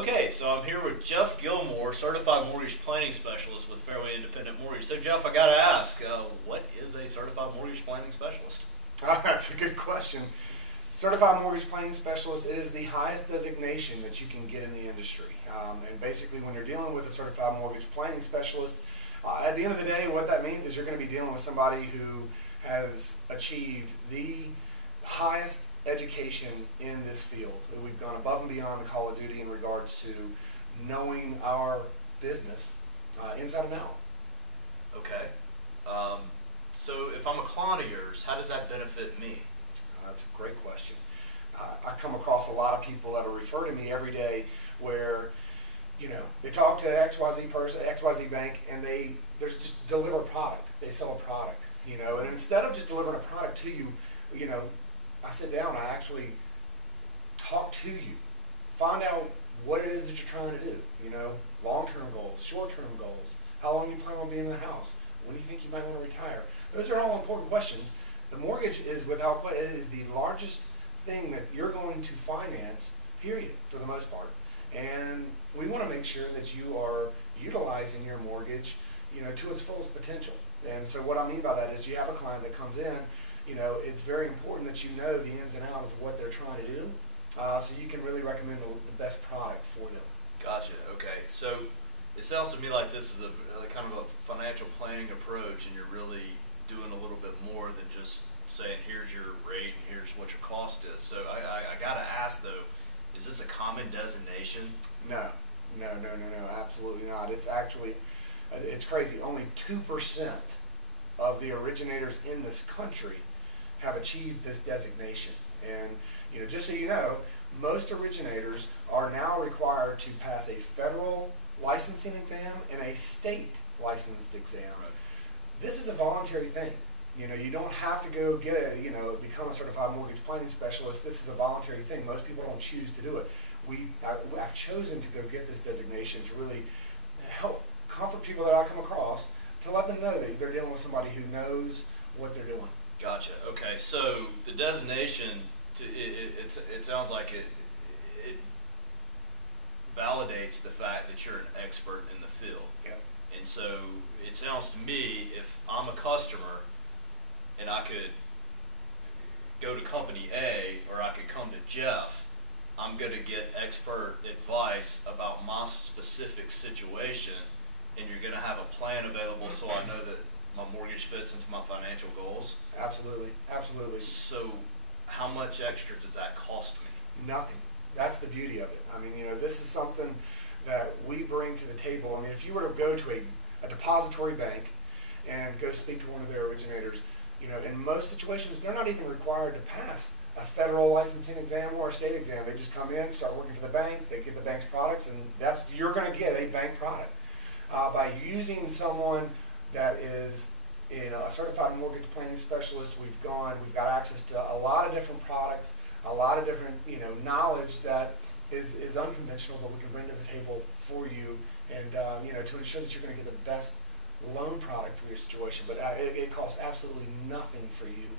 Okay, so I'm here with Jeff Gilmore, Certified Mortgage Planning Specialist with Fairway Independent Mortgage. So Jeff, I got to ask, what is a Certified Mortgage Planning Specialist? That's a good question. Certified Mortgage Planning Specialist, it is the highest designation that you can get in the industry. And basically when you're dealing with a Certified Mortgage Planning Specialist, at the end of the day, what that means is you're going to be dealing with somebody who has achieved the highest education in this field. We've gone above and beyond the call of duty in regards to knowing our business inside and out. Okay. So if I'm a client of yours, how does that benefit me? That's a great question. I come across a lot of people that will refer to me every day where, they talk to XYZ person, XYZ bank, and they just deliver a product. They sell a product, and instead of just delivering a product to you, I sit down, I actually talk to you, find out what it is that you're trying to do, long-term goals, short-term goals, how long you plan on being in the house, when do you think you might want to retire. Those are all important questions. The mortgage is without question, it is the largest thing that you're going to finance, period, for the most part. And we want to make sure that you are utilizing your mortgage, to its fullest potential. And so what I mean by that is you have a client that comes in, it's very important that you know the ins and outs of what they're trying to do, so you can really recommend the best product for them. Gotcha. Okay. So it sounds to me like this is a kind of a financial planning approach, and you're really doing a little bit more than just saying, here's your rate and here's what your cost is. So I got to ask though, is this a common designation? No, absolutely not. It's actually, it's crazy. Only 2% of the originators in this country have achieved this designation. And just so you know, most originators are now required to pass a federal licensing exam and a state licensed exam. Right. This is a voluntary thing. You don't have to go get become a certified mortgage planning specialist. This is a voluntary thing. Most people don't choose to do it. I've chosen to go get this designation to really help comfort people that I come across, to let them know that they're dealing with somebody who knows what they're doing. Gotcha. Okay, so the designation, it sounds like it validates the fact that you're an expert in the field. Yep. And so it sounds to me, if I'm a customer and I could go to company A or I could come to Jeff, I'm going to get expert advice about my specific situation, and you're going to have a plan available so I know that my mortgage fits into my financial goals? Absolutely, absolutely. So how much extra does that cost me? Nothing. That's the beauty of it. I mean, this is something that we bring to the table. I mean, if you were to go to a depository bank and go speak to one of their originators, in most situations, they're not even required to pass a federal licensing exam or a state exam. They just come in, start working for the bank, they get the bank's products, and you're going to get a bank product. By using someone that is a certified mortgage planning specialist, we've got access to a lot of different products, a lot of different knowledge that is unconventional, but we can bring to the table for you, and to ensure that you're going to get the best loan product for your situation. But it costs absolutely nothing for you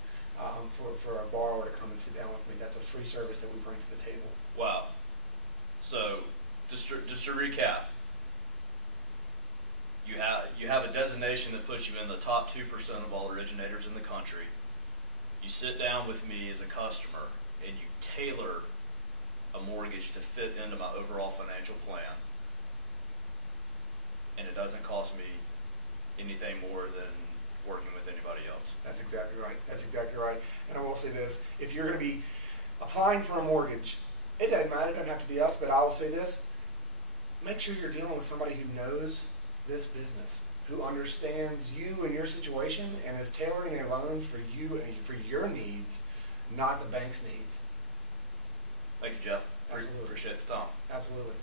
for a borrower to come and sit down with me. That's a free service that we bring to the table. Wow. So just to recap, you have a designation that puts you in the top 2% of all originators in the country. You sit down with me as a customer and you tailor a mortgage to fit into my overall financial plan, and it doesn't cost me anything more than working with anybody else. That's exactly right. That's exactly right. And I will say this, if you're going to be applying for a mortgage, it doesn't matter, it doesn't have to be us, but I will say this, make sure you're dealing with somebody who knows this business, who understands you and your situation and is tailoring a loan for you and for your needs, not the bank's needs. Thank you, Jeff. Absolutely. Appreciate the time. Absolutely.